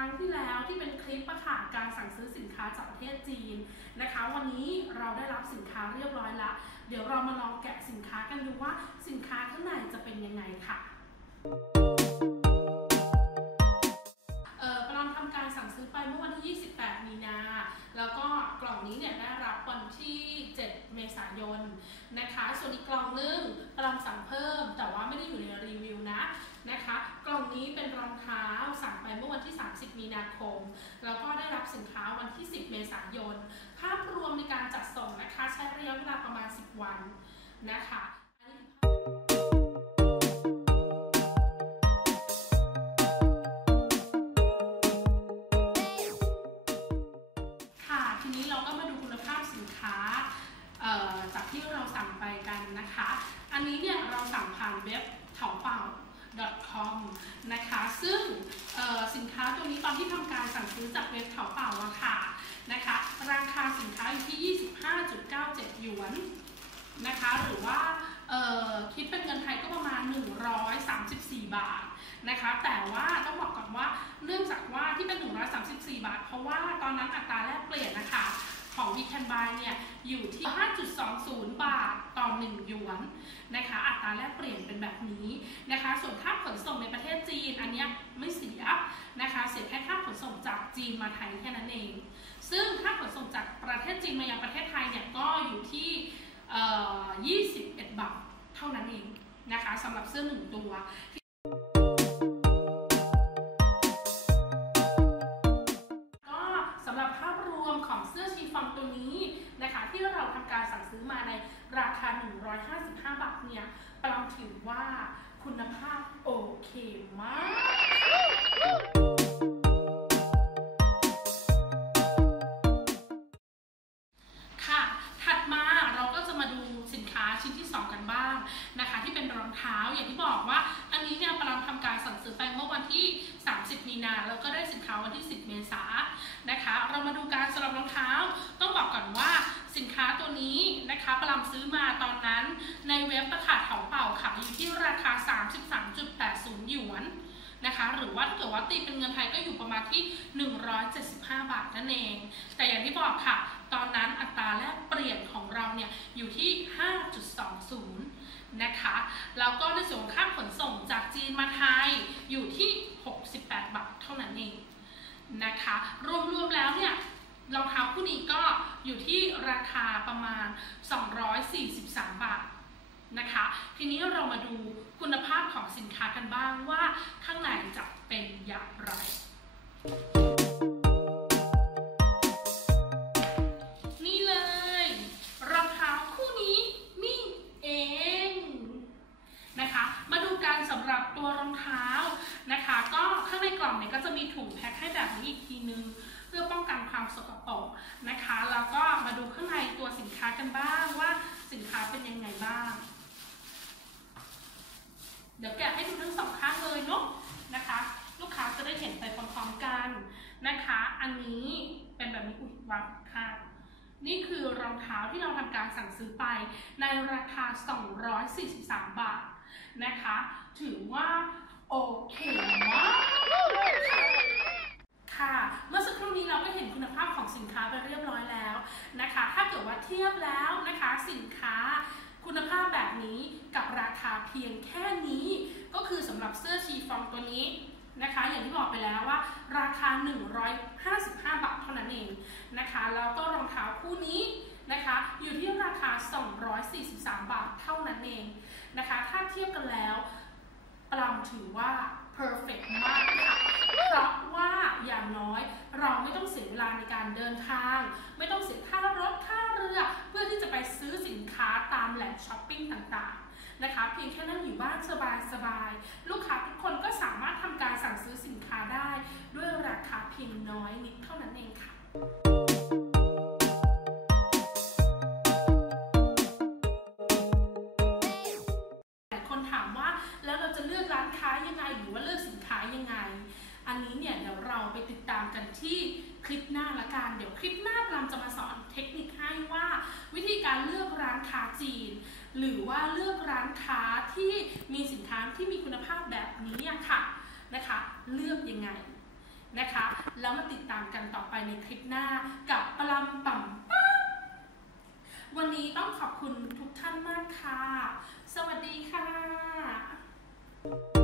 รั้งที่แล้วที่เป็นคลิปประกาศการสั่งซื้อสินค้าจากประเทศจีนนะคะ วันนี้เราได้รับสินค้าเรียบร้อยแล้ว เดี๋ยวเรามาลองแกะสินค้ากันดูว่าสินค้าข้างในจะเป็นยังไงค่ะเออปรามทำการสั่งซื้อไปเมื่อวันที่ 28 มีนา แล้วก็กล่องนี้เนี่ยได้รับวันที่ 7 เมษายนนะคะ ส่วนอีกกล่องนึงปรามสั่งเพิ่ม นี้เป็นรองเท้าสั่งไปเมื่อวันที่ 30 มีนาคม แล้วก็ได้รับสินค้าวันที่ 10 เมษายน ภาพรวมในการจัดส่งนะคะใช้ระยะเวลาประมาณ 10 วันนะคะค่ะทีนี้เราก็มาดูคุณภาพสินค้าจากที่เราสั่งไปกันนะคะ อันนี้เนี่ยเราสั่งผ่านเว็บเถาเป่า .com นะคะ ซึ่งสินค้าตัวนี้ตอนที่ทำการสั่งซื้อจากเว็บเถาเป่าอะค่ะนะคะ ราคาสินค้าอยู่ที่ 25.97 หยวนนะคะ หรือว่าคิดเป็นเงินไทยก็ประมาณ 134 บาทนะคะ แต่ว่าต้องบอกก่อนว่าเนื่องจากว่าที่เป็น 134 บาท เพราะว่าตอนนั้นอัตราแลกเปลี่ยนนะคะ ของ We Can Buy เนี่ยอยู่ที่ 5.20 บาทต่อ 1 หยวนนะคะ อัตราแลกเปลี่ยนเป็นแบบนี้นะคะ ส่วนค่าขนส่งในประเทศจีนอันเนี้ยไม่เสียนะคะ เสียแค่ค่าขนส่งจากจีนมาไทยแค่นั้นเอง ซึ่งค่าขนส่งจากประเทศจีนมายังประเทศไทยเนี่ยก็อยู่ที่ 21 บาทเท่านั้นเองนะคะสำหรับเสื้อหนึ่งตัว รวมของเสื้อชีฟองตัวนี้นะคะที่เราทำการสั่งซื้อมาในราคา 155 บาทเนี่ยปลอมถือว่าคุณภาพโอเคมากค่ะถัดมาเรองเท้า อย่างที่บอกว่า อันนี้เนี่ยปรามทำการสั่งซื้อไปเมื่อวันที่ 30 มีนาแล้วก็ได้สินค้าวันที่ 10 เมษายนนะคะ เรามาดูการสำหรับรองเท้า ต้องบอกก่อนว่าสินค้าตัวนี้นะคะปรามซื้อมาตอนนั้น ในเว็บประกาศเถาเป่าค่ะอยู่ที่ราคา 33.80 หยวนนะคะหรือว่าถ้าเกิดว่าตีเป็นเงินไทยก็อยู่ประมาณที่ 175 บาทนั่นเอง แต่อย่างที่บอกค่ะ ตอนนั้นอัตราแลกเปลี่ยนของเราเนี่ยอยู่ที่ 5.20 นะคะแล้วก็ในส่วนของค่าขนส่งจากจีนมาไทยอยู่ที่ 68 บาทเท่านั้นเองนะคะรวมๆแล้วเนี่ยรองเท้าคู่นี้ก็อยู่ที่ราคาประมาณ 243 บาทนะคะ ทีนี้เรามาดูคุณภาพของสินค้ากันบ้างว่าข้างในจะเป็นอย่างไร รองเท้านะคะ ก็ข้างในกล่องเนี่ยก็จะมีถุงแพ็คให้แบบนี้อีกทีนึง เพื่อป้องกันความสกปรกนะคะ แล้วก็มาดูข้างในตัวสินค้ากันบ้างว่าสินค้าเป็นยังไงบ้าง เดี๋ยวแกะให้ดูทั้งสองข้างเลยเนาะนะคะ ลูกค้าจะได้เห็นไปพร้อมๆกันนะคะ อันนี้เป็นแบบนี้อุ้ยวางค่ะนี่คือรองเท้าที่เราทำการสั่งซื้อไปในราคา 243 บาท นะคะ ถือว่าโอเคมากค่ะ เมื่อสักครู่นี้เราก็เห็นคุณภาพของสินค้าไปเรียบร้อยแล้วนะคะ ถ้าเกิดว่าเทียบแล้วนะคะสินค้าคุณภาพแบบนี้กับราคาเพียงแค่นี้ ก็คือสำหรับเสื้อชีฟองตัวนี้นะคะ อย่างที่บอกไปแล้วว่า ราคา 155 บาทเท่านั้นเองนะคะ แล้วก็รองเท้า นะคะอยู่ที่ราคา 243 บาทเท่านั้นเองนะคะ ถ้าเทียบกันแล้วปลัมถือว่า perfect มากค่ะ เพราะว่าอย่างน้อยเราไม่ต้องเสียเวลาในการเดินทาง ไม่ต้องเสียค่ารถค่าเรือ เพื่อที่จะไปซื้อสินค้าตามแหล่งช้อปปิ้งต่างๆนะคะ เพียงแค่นั่งอยู่บ้านาถามว่าแล้วเราจะเลือกร้านค้ายังไงหรือว่าเลือกสินค้ายังไง อันนี้เนี่ยเดี๋ยวเราไปติดตามกันที่คลิปหน้าละกันเดี๋ยวคลิปหน้าเราจะมาสอนเทคนิคให้ว่า วิธีการเลือกร้านค้าจีน หรือว่าเลือกร้านค้าที่มีสินค้าที่มีคุณภาพแบบนี้ค่ะนะคะ เลือกยังไงนะคะ แล้วมาติดตามกันต่อไปในคลิปหน้ากับปลำป่ำป๊าวันนี้ต้องขอบคุณทุกท่านมากค่ะ สวัสดีค่ะ